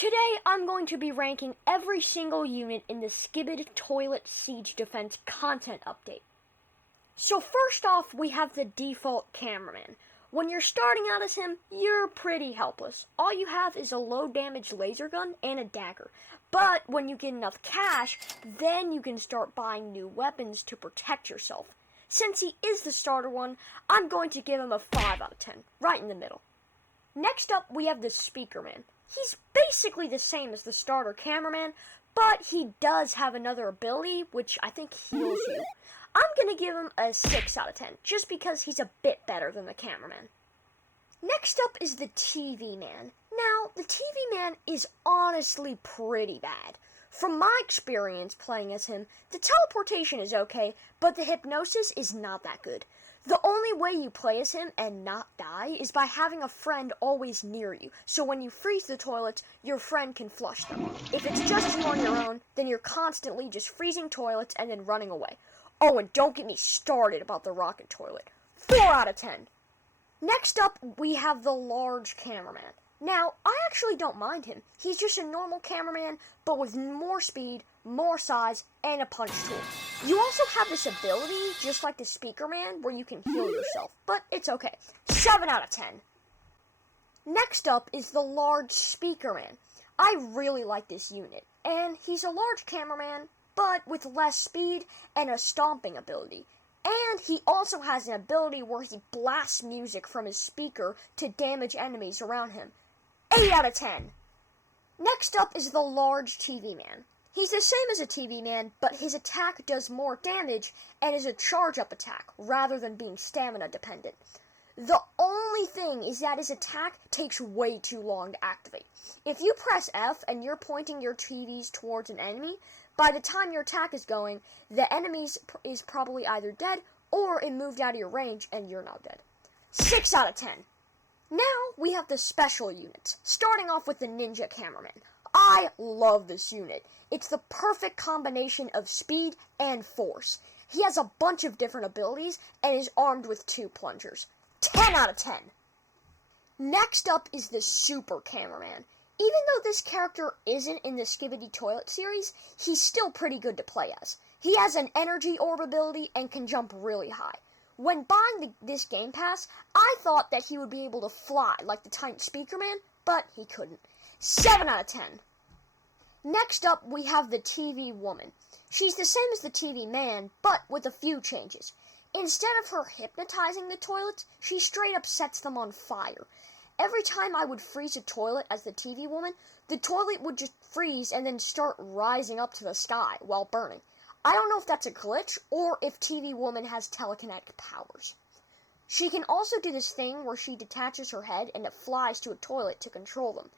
Today, I'm going to be ranking every single unit in the Skibid Toilet Siege Defense content update. So first off, we have the default cameraman. When you're starting out as him, you're pretty helpless. All you have is a low damage laser gun and a dagger. But when you get enough cash, then you can start buying new weapons to protect yourself. Since he is the starter one, I'm going to give him a 5 out of 10, right in the middle. Next up, we have the speaker man. He's basically the same as the starter cameraman, but he does have another ability, which I think heals you. I'm going to give him a 6 out of 10, just because he's a bit better than the cameraman. Next up is the TV man. Now, the TV man is honestly pretty bad. From my experience playing as him, the teleportation is okay, but the hypnosis is not that good. The only way you play as him and not die is by having a friend always near you, so when you freeze the toilets, your friend can flush them. If it's just you on your own, then you're constantly just freezing toilets and then running away. Oh, and don't get me started about the rocket toilet. 4 out of 10. Next up, we have the large cameraman. Now, I actually don't mind him. He's just a normal cameraman, but with more speed, more size, and a punch tool. You also have this ability, just like the speaker man, where you can heal yourself, but it's okay. 7 out of 10. Next up is the large speaker man. I really like this unit, and he's a large cameraman, but with less speed and a stomping ability. And he also has an ability where he blasts music from his speaker to damage enemies around him. 8 out of 10. Next up is the large TV man. He's the same as a TV man, but his attack does more damage and is a charge-up attack rather than being stamina dependent. The only thing is that his attack takes way too long to activate. If you press F and you're pointing your TVs towards an enemy, by the time your attack is going, the enemy is probably either dead or it moved out of your range and you're now dead. 6 out of 10. Now we have the special units, starting off with the ninja cameraman. I love this unit. It's the perfect combination of speed and force. He has a bunch of different abilities and is armed with 2 plungers. 10 out of 10. Next up is the super cameraman. Even though this character isn't in the Skibidi Toilet series, he's still pretty good to play as. He has an energy orb ability and can jump really high. When buying this game pass, I thought that he would be able to fly like the Titan Speaker Man, but he couldn't. 7 out of 10. Next up, we have the TV woman. She's the same as the TV man, but with a few changes. Instead of her hypnotizing the toilets, she straight up sets them on fire. Every time I would freeze a toilet as the TV woman, the toilet would just freeze and then start rising up to the sky while burning. I don't know if that's a glitch or if TV Woman has telekinetic powers. She can also do this thing where she detaches her head and it flies to a toilet to control them.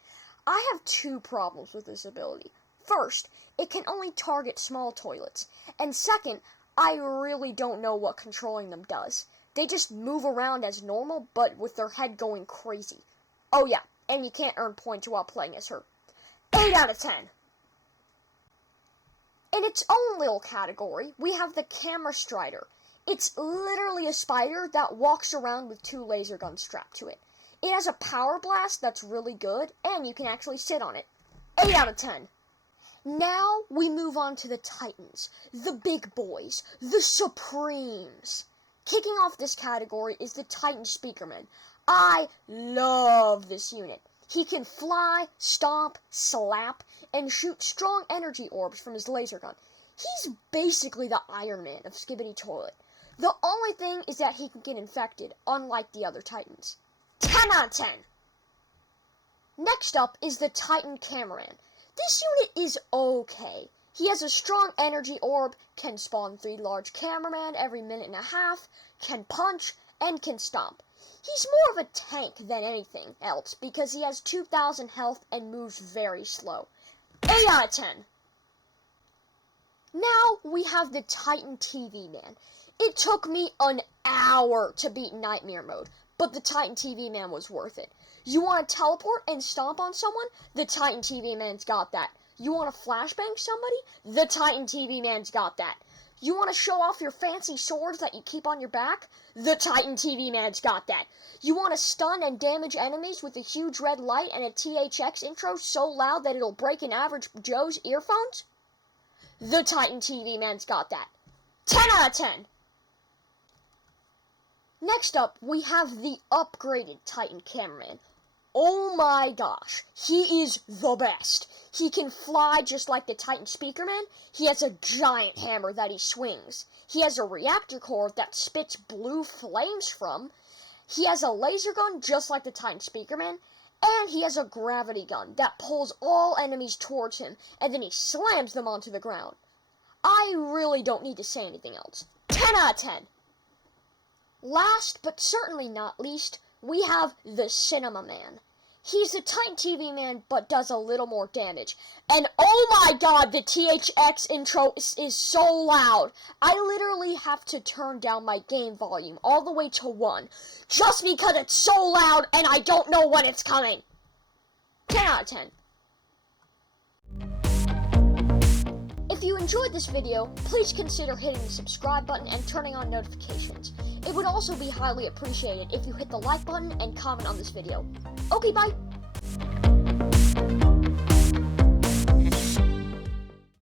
I have 2 problems with this ability. First, it can only target small toilets. And second, I really don't know what controlling them does. They just move around as normal, but with their head going crazy. Oh yeah, and you can't earn points while playing as her. 8 out of 10. In its own little category, we have the Camera Strider. It's literally a spider that walks around with 2 laser guns strapped to it. It has a power blast that's really good, and you can actually sit on it. 8 out of 10. Now we move on to the Titans, the big boys, the Supremes. Kicking off this category is the Titan Speakerman. I love this unit. He can fly, stomp, slap, and shoot strong energy orbs from his laser gun. He's basically the Iron Man of Skibidi Toilet. The only thing is that he can get infected, unlike the other Titans. 10 out of 10. Next up is the Titan Cameraman. This unit is okay. He has a strong energy orb, can spawn 3 large cameramen every minute and a half, can punch, and can stomp. He's more of a tank than anything else because he has 2,000 health and moves very slow. 8 out of 10. Now we have the Titan TV Man. It took me an hour to beat Nightmare Mode, but the Titan TV Man was worth it. You want to teleport and stomp on someone? The Titan TV Man's got that. You want to flashbang somebody? The Titan TV Man's got that. You want to show off your fancy swords that you keep on your back? The Titan TV Man's got that. You want to stun and damage enemies with a huge red light and a THX intro so loud that it'll break an average Joe's earphones? The Titan TV Man's got that. 10 out of 10! Next up, we have the upgraded Titan Cameraman. Oh my gosh, he is the best. He can fly just like the Titan Speakerman. He has a giant hammer that he swings. He has a reactor core that spits blue flames from. He has a laser gun just like the Titan Speakerman. And he has a gravity gun that pulls all enemies towards him, and then he slams them onto the ground. I really don't need to say anything else. 10 out of 10. Last, but certainly not least, we have the Cinema Man. He's the Titan TV Man, but does a little more damage. And oh my god, the THX intro is so loud. I literally have to turn down my game volume all the way to 1, just because it's so loud and I don't know when it's coming. 10 out of 10. If you enjoyed this video, please consider hitting the subscribe button and turning on notifications. It would also be highly appreciated if you hit the like button and comment on this video. Okay, bye!